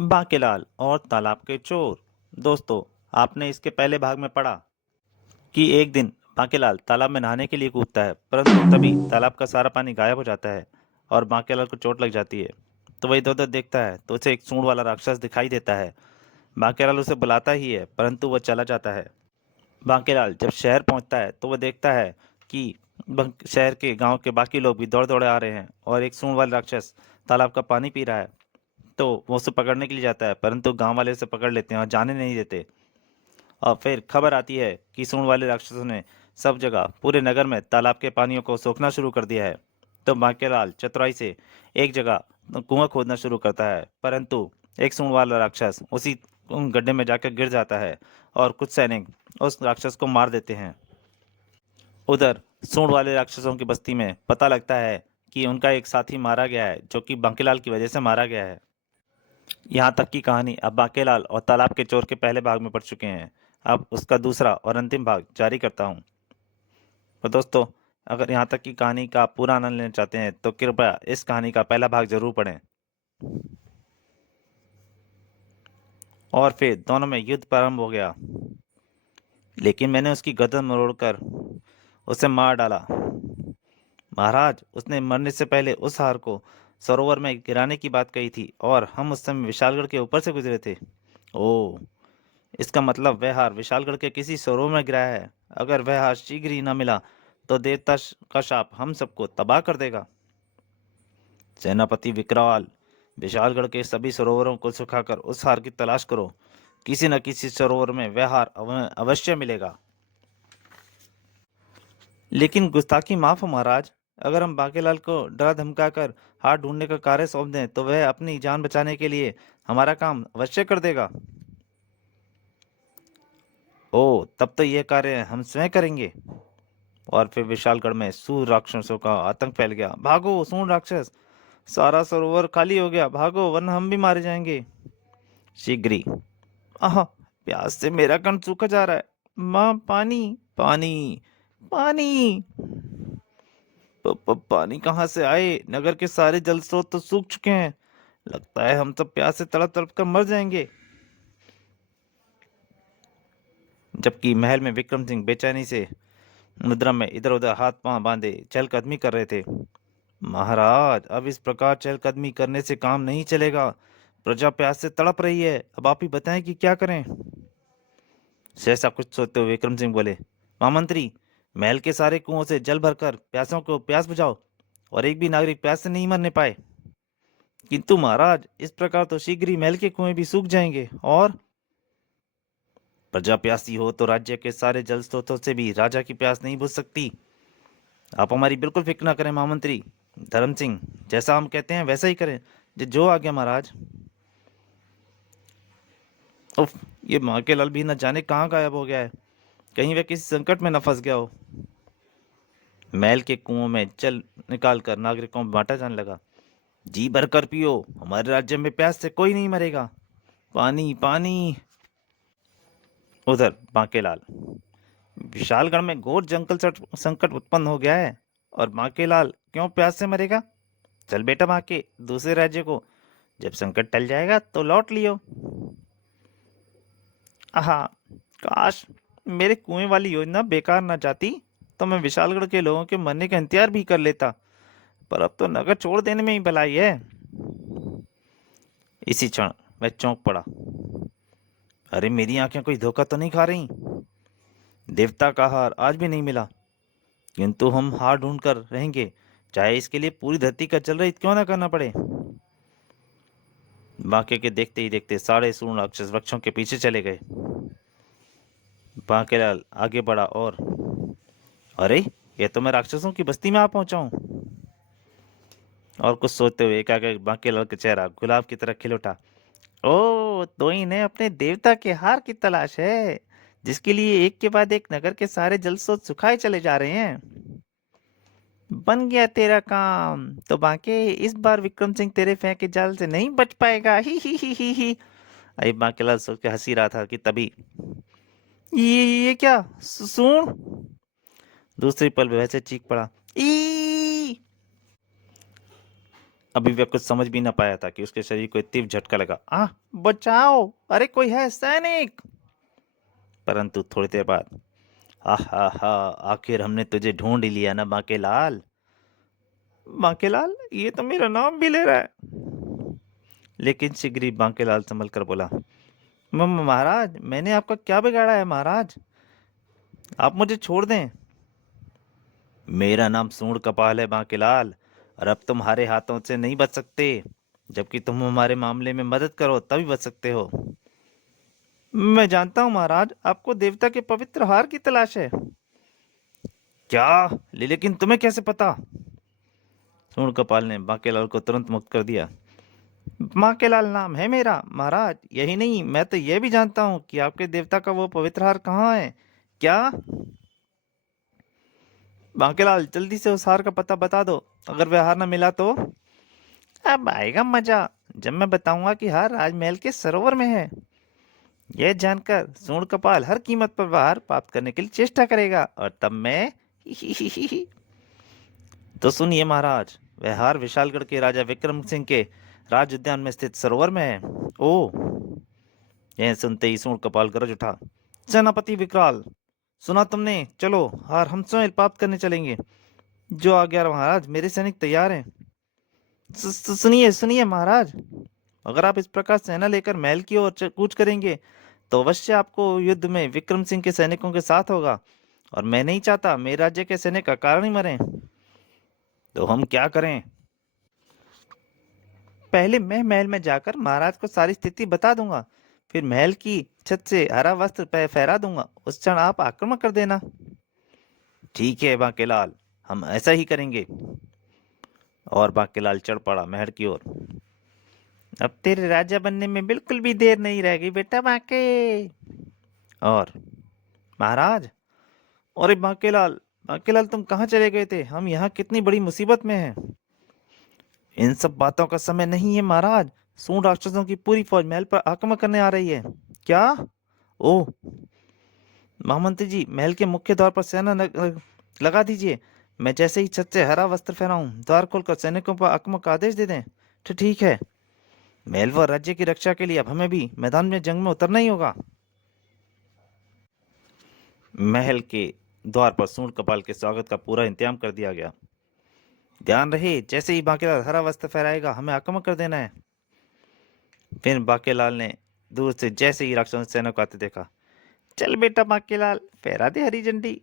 बांकेलाल और तालाब के चोर। दोस्तों, आपने इसके पहले भाग में पढ़ा कि एक दिन बांकेलाल तालाब में नहाने के लिए कूदता है, परंतु तभी तालाब का सारा पानी गायब हो जाता है और बांकेलाल को चोट लग जाती है। तो वह इधर उधर देखता है तो उसे एक सूंड वाला राक्षस दिखाई देता है। बांकेलाल उसे बुलाता ही है, परंतु वह चला जाता है। बांकेलाल जब शहर पहुंचता है तो वह देखता है कि शहर के गांव के बाकी लोग भी दौड़ दौड़े आ रहे हैं और एक सूंड वाला राक्षस तालाब का पानी पी रहा है। तो वो उसे पकड़ने के लिए जाता है, परंतु गांव वाले उसे पकड़ लेते हैं और जाने नहीं देते। और फिर खबर आती है कि सूंड वाले राक्षसों ने सब जगह पूरे नगर में तालाब के पानियों को सोखना शुरू कर दिया है। तो बांकेलाल चतुराई से एक जगह कुआं खोदना शुरू करता है, परंतु एक सूंड वाला राक्षस उसी गड्ढे में जाकर गिर जाता है और कुछ सैनिक उस राक्षस को मार देते हैं। उधर सूंड वाले राक्षसों की बस्ती में पता लगता है कि उनका एक साथी मारा गया है, जो कि बांकेलाल की वजह से मारा गया है। यहाँ तक की कहानी अब बांकेलाल और तालाब के चोर के पहले भाग में पढ़ चुके हैं। अब उसका दूसरा और अंतिम भाग जारी करता हूँ। तो दोस्तों, अगर यहाँ तक की कहानी का पूरा आनंद लेना चाहते हैं तो कृपया इस कहानी का पहला भाग जरूर पढ़ें। और फिर दोनों में युद्ध प्रारंभ हो गया, लेकिन मैंने उसकी गर्दन मरोड़कर उसे मार डाला। महाराज, उसने मरने से पहले उस हार को सरोवर में गिराने की बात कही थी और हम उस समय विशालगढ़ के ऊपर से गुजरे थे। ओह, इसका मतलब वह हार विशालगढ़ के किसी सरोवर में गिराया है। अगर वह हार शीघ्र ही न मिला तो देवता का शाप हम सबको तबाह कर देगा। सेनापति विकराल, विशालगढ़ के सभी सरोवरों को सुखाकर उस हार की तलाश करो। किसी न किसी सरोवर में वह हार अवश्य मिलेगा। लेकिन गुस्ताखी माफ हो महाराज। अगर हम बांकेलाल को डरा धमकाकर हार ढूंढने का कार्य सौंप दें तो वह अपनी जान बचाने के लिए हमारा काम अवश्य कर देगा। ओ, तब तो यह कार्य हम स्वयं करेंगे। और फिर विशालगढ़ में सूर राक्षसों का आतंक फैल गया। भागो सूर राक्षस, सारा सरोवर खाली हो गया, भागो वरना हम भी मारे जाएंगे। शीघ्र ही। आह, प्यास से मेरा कंठ सूखा जा रहा है। माँ, पानी, पानी, पानी। पानी कहाँ से आए? नगर के सारे जल स्रोत तो सूख चुके हैं। लगता है हम सब प्यास से तड़प तड़प कर मर जाएंगे। जबकि महल में विक्रम सिंह बेचैनी से मुद्रा में इधर उधर हाथ पांव बांधे चहलकदमी कर रहे थे। महाराज, अब इस प्रकार चहलकदमी करने से काम नहीं चलेगा। प्रजा प्यास से तड़प रही है, अब आप ही बताएं कि क्या करें। सहसा कुछ सोचते हुए विक्रम सिंह बोले, महामंत्री, महल के सारे कुओं से जल भरकर प्यासों को प्यास बुझाओ और एक भी नागरिक प्यास से नहीं मरने पाए। किंतु महाराज, इस प्रकार तो शीघ्र ही महल के कुएं भी सूख जाएंगे और प्रजा प्यासी हो तो राज्य के सारे जल स्रोतों से भी राजा की प्यास नहीं बुझ सकती। आप हमारी बिल्कुल फिक्र ना करें महामंत्री। धर्म सिंह, जैसा हम कहते हैं वैसा ही करें। जो आ गया महाराज। उफ, ये माकेलाल भी न जाने कहाँ गायब हो गया है। कहीं वह किसी संकट में न फंस गया हो। महल के कुओं में जल निकाल कर नागरिकों में बांटा जाने लगा। जी भरकर पियो, हमारे राज्य में प्यास से कोई नहीं मरेगा। पानी, पानी। उधर बांकेलाल, विशालगढ़ में घोर जंगल संकट उत्पन्न हो गया है और बांकेलाल क्यों प्यास से मरेगा? चल बेटा बांके, दूसरे राज्य को जब संकट टल जाएगा तो लौट लियो। आहा, काश मेरे कुएं वाली योजना बेकार न जाती तो मैं विशालगढ़ के लोगों के मरने का इंतजार भी कर लेता। पर अब तो नगर छोड़ देने में ही भलाई है। इसी क्षण वह चौंक पड़ा। अरे, मेरी आंखें कोई धोखा तो नहीं खा रही? देवता का हार आज भी नहीं मिला, किंतु हम हार ढूंढ कर रहेंगे, चाहे इसके लिए पूरी धरती का जल रहित क्यों ना करना पड़े। बांके के देखते ही देखते सारे सूर्ण राक्षस वृक्षों के पीछे चले गए। बांकेलाल आगे बढ़ा और अरे, ये तो मैं राक्षसों की बस्ती में आ पहुंचा हूँ। और कुछ सोचते हुए एकाएक बांकेलाल का चेहरा गुलाब की तरह खिल उठा। ओ, तो इन्हें अपने देवता के हार की तलाश है, जिसके लिए एक के बाद एक नगर के सारे जल स्रोत सुखाए चले जा रहे हैं। बन गया तेरा काम। तो बांके, इस बार विक्रम सिंह तेरे फेंके जाल से नहीं बच पाएगा। ही। अरे, बांकेलाल सोच के हंसी रहा था कि तभी ये क्या? सुन। दूसरी पल वैसे चीख पड़ा। ई अभी वह कुछ समझ भी न पाया था कि उसके शरीर को एक तीव्र झटका लगा। बचाओ, अरे कोई है, सैनिक! परंतु थोड़ी देर बाद, हा हा, आखिर हमने तुझे ढूंढ ही लिया ना बांकेलाल। बांकेलाल, ये तो मेरा नाम भी ले रहा है। लेकिन शीघ्र बांकेलाल संभल कर बोला, महाराज, मैंने आपका क्या बिगाड़ा है महाराज? आप मुझे छोड़ दें। मेरा नाम सूंड कपाल है बांकेलाल, और अब तुम्हारे हाथों से नहीं बच सकते। जबकि तुम हमारे मामले में मदद करो तभी बच सकते हो। मैं जानता हूँ महाराज, आपको देवता के पवित्र हार की तलाश है। क्या? लेकिन तुम्हें कैसे पता? सूंड कपाल ने बांकेलाल को तुरंत मुक्त कर दिया। बांकेलाल नाम है मेरा महाराज। यही नहीं, मैं तो यह भी जानता हूँ कि आपके देवता का वो पवित्र हार कहाँ है। क्या? बांकेलाल, जल्दी से उस हार का पता बता दो। अगर वह हार न मिला तो? अब आएगा मजा, जब मैं बताऊंगा कि हार राजमहल के सरोवर में है। यह जानकर सूंड कपाल हर कीमत पर वह हार प्राप्त करने के लिए चेष्टा करेगा, और तब मैं तो सुनिए महाराज, वह हार विशालगढ़ के राजा विक्रम सिंह के राज उद्यान में स्थित सरोवर में है। ओ! यह सुनते ही सूंड कपाल गरज उठा, सेनापति विकराल, सुना तुमने? चलो, हार हम स्वयं प्राप्त करने चलेंगे। जो आज्ञा महाराज, मेरे सैनिक तैयार हैं। सुनिए सुनिए महाराज, अगर आप इस प्रकार सेना लेकर महल की ओर कूच करेंगे तो अवश्य आपको युद्ध में विक्रम सिंह के सैनिकों के साथ होगा, और मैं नहीं चाहता मेरे राज्य के सैनिक अकारण ही मरें। तो हम क्या करें? पहले मैं महल में जाकर महाराज को सारी स्थिति बता दूंगा, फिर महल की छत से हरा वस्त्र फहरा दूंगा। उस क्षण आप आक्रमण कर देना। ठीक है बांकेलाल, हम ऐसा ही करेंगे। और बांकेलाल चढ़ पड़ा महल की ओर। अब तेरे राजा बनने में बिल्कुल भी देर नहीं रह गई बेटा बांके। और महाराज, अरे बांकेलाल, बांकेलाल तुम कहाँ चले गए थे? हम यहाँ कितनी बड़ी मुसीबत में हैं। इन सब बातों का समय नहीं है महाराज। सूंड राक्षसों की पूरी फौज महल पर आक्रमण करने आ रही है। क्या? ओह! महामंत्री जी, महल के मुख्य द्वार पर सेना लगा दीजिए। मैं जैसे ही छत से हरा वस्त्र फहराऊं, द्वार खोलकर सैनिकों पर आक्रमण का आदेश दे दें। तो ठीक है। महल व राज्य की रक्षा के लिए अब हमें भी मैदान में जंग में उतरना ही होगा। महल के द्वार पर सूंड कपाल के स्वागत का पूरा इंतजाम कर दिया गया। ध्यान रहे, जैसे ही बांकेलाल हरा वस्त्र फहराएगा हमें आक्रमण कर देना है। फिर बांकेलाल ने दूर से जैसे ही राक्षसों सेना को आते देखा, चल बेटा बांकेलाल, फहरा दे हरी झंडी।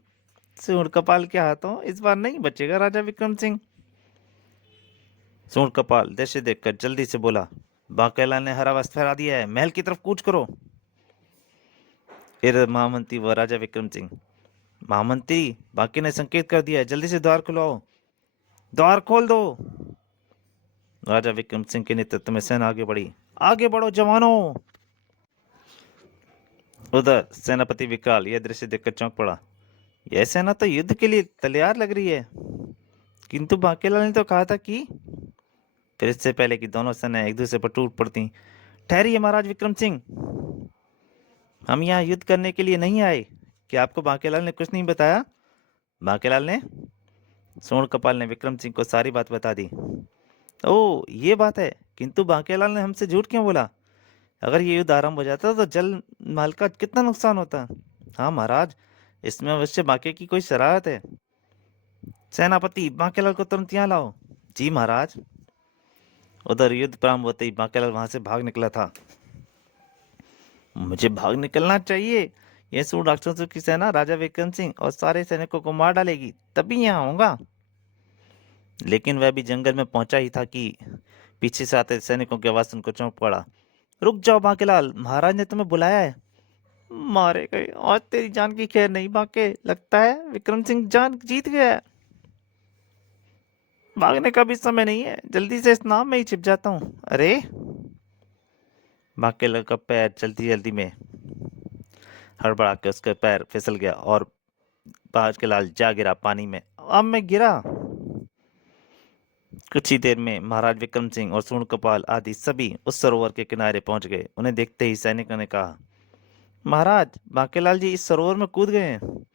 सूंड कपाल के हाथों इस बार नहीं बचेगा राजा विक्रम सिंह। सूंड कपाल दृश्य देखकर जल्दी से बोला, बांकेलाल ने हरा वस्त्र फहरा दिया है, महल की तरफ कूच करो। फिर महामंत्री व राजा विक्रम सिंह, महामंत्री, बाकी ने संकेत कर दिया है, जल्दी से द्वार खुलाओ। द्वार खोल दो। राजा विक्रम सिंह के नेतृत्व में सेना आगे बढ़ी। आगे बढ़ो जवानों। उधर सेनापति विकराल यह दृश्य देखकर चौंक पड़ा। यह सेना तो युद्ध के लिए तैयार लग रही है, किंतु बांकेलाल ने तो कहा था कि। फिर इससे पहले कि दोनों सेनाएं एक दूसरे पर टूट पड़ती, ठहरिए महाराज विक्रम सिंह, हम यहाँ युद्ध करने के लिए नहीं आए। क्या आपको बांकेलाल ने कुछ नहीं बताया? बांकेलाल ने? सूंड कपाल ने विक्रम सिंह को सारी बात बता दी। ओ, ये बात है, किंतु बांकेलाल ने हमसे झूठ क्यों बोला? अगर ये युद्ध आरंभ हो जाता तो जल माल का कितना नुकसान होता। हाँ महाराज, इसमें अवश्य बांके की कोई शरारत है। सेनापति, बांकेलाल को तुरंत यहाँ लाओ। जी महाराज। उधर युद्ध प्रारंभ होते ही बांकेलाल वहां से भाग निकला था। मुझे भाग निकलना चाहिए। यह सूंड राक्षसों की सेना राजा विक्रम सिंह और सारे सैनिकों को मार डालेगी, तभी यहाँ आऊंगा। लेकिन वह भी जंगल में पहुंचा ही था कि पीछे से आते सैनिकों की आवाज सुनकर चौंक पड़ा। रुक जाओ बांकेलाल, महाराज ने तुम्हें बुलाया है। मारे गए, और तेरी जान की खैर नहीं बांके, लगता है विक्रम सिंह जान जीत गया है। भागने का भी समय नहीं है, जल्दी से इस नाव में ही छिप जाता हूँ। अरे! बांकेलाल का पैर जल्दी जल्दी में हड़बड़ा के उसका पैर फिसल गया और बांकेलाल जा गिरा पानी में। अब मैं गिरा। कुछ ही देर में महाराज विक्रम सिंह और सूंड कपाल आदि सभी उस सरोवर के किनारे पहुंच गए। उन्हें देखते ही सैनिकों ने कहा, महाराज, बांकेलाल जी इस सरोवर में कूद गए हैं।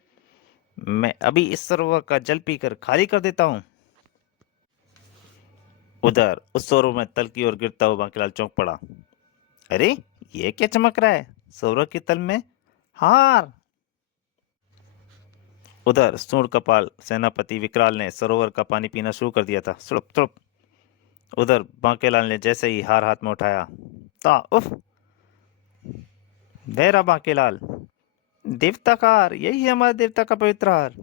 मैं अभी इस सरोवर का जल पीकर खाली कर देता हूँ। उधर उस सरोवर में तल की ओर गिरता हुआ बांकीलाल चौंक पड़ा। अरे, ये क्या चमक रहा है सरोवर के तल में? हार। उधर सूंड कपाल सेनापति विकराल ने सरोवर का पानी पीना शुरू कर दिया था। सुड़ुप सुड़ुप। उधर बांकेलाल ने जैसे ही हार हाथ में उठाया, ता उफ, वेरा बांकेलाल, देवता का हार, यही है हमारे देवता का पवित्र हार।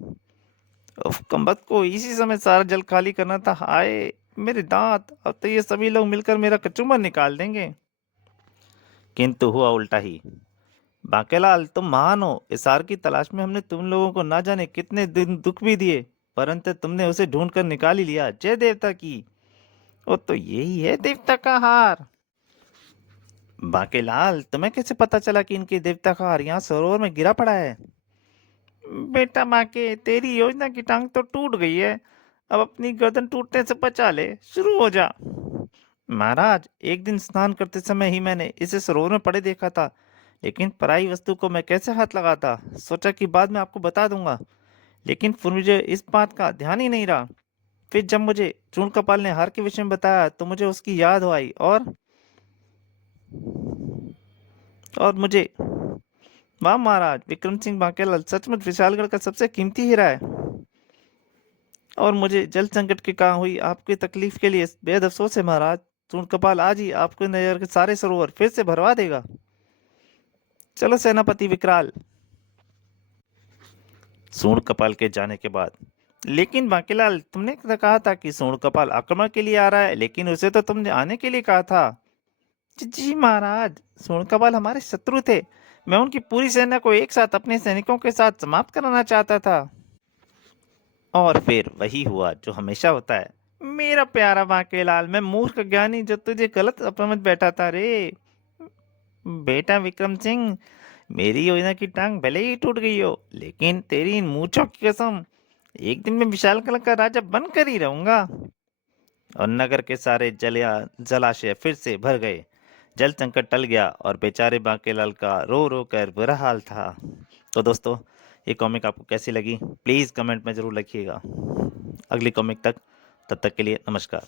उफ, कमबख्त को इसी समय सारा जल खाली करना था। हाय मेरे दांत, अब तो ये सभी लोग मिलकर मेरा कचूमर निकाल देंगे। किंतु हुआ उल्टा ही। बांकेलाल, तुम महान हो। इस हार की तलाश में हमने तुम लोगों को ना जाने कितने दिन दुख भी दिए, परंतु तुमने उसे ढूंढ कर निकाल ही लिया। जय देवता की। ओ, तो यही है देवता का हार। बांकेलाल, तुम्हें कैसे पता चला कि इनके देवता का हार यहाँ सरोवर में गिरा पड़ा है? बेटा बांके, तेरी योजना की टांग तो टूट गई है। अब अपनी गर्दन टूटने से बचा ले, शुरू हो जा। महाराज, एक दिन स्नान करते समय ही मैंने इसे सरोवर में पड़े देखा था, लेकिन पराई वस्तु को मैं कैसे हाथ लगाता? सोचा कि बाद में आपको बता दूंगा, लेकिन फिर मुझे इस बात का ध्यान ही नहीं रहा। फिर जब मुझे चूर्ण कपाल ने हार के विषय में बताया तो मुझे उसकी याद आई, और मुझे, वाह महाराज, विक्रम सिंह बांकेलाल सचमुच विशालगढ़ का सबसे कीमती हीरा है। और मुझे जल संकट के कारण हुई आपकी तकलीफ के लिए बेहद अफसोस है महाराज। चूर्ण कपाल आज ही आपके नजर के सारे सरोवर फिर से भरवा देगा। चलो सेनापति विकराल। सूर्ण कपाल के जाने के बाद, लेकिन बांकीलाल, तुमने तो कहा था कि सूर्ण कपाल आक्रमण के लिए आ रहा है, लेकिन उसे तो तुमने आने के लिए कहा था। जी महाराज, सूर्ण कपाल हमारे शत्रु थे। मैं उनकी पूरी सेना को एक साथ अपने सैनिकों के साथ समाप्त कराना चाहता था। और फिर वही हुआ जो हमेशा होता है। मेरा प्यारा बांकेलाल, मैं मूर्ख ज्ञानी जो तुझे गलत समझ बैठा था रे। बेटा विक्रम सिंह, मेरी योजना की टांग भले ही टूट गई हो, लेकिन तेरी इन मूंछों की कसम, एक दिन मैं विशालगढ़ का राजा बनकर ही रहूंगा। और नगर के सारे जलाशय फिर से भर गए। जल संकट टल गया और बेचारे बांकेलाल का रो रो कर बुरा हाल था। तो दोस्तों, ये कॉमिक आपको कैसी लगी प्लीज़ कमेंट में ज़रूर लिखिएगा। अगली कॉमिक तक, तब तक के लिए नमस्कार।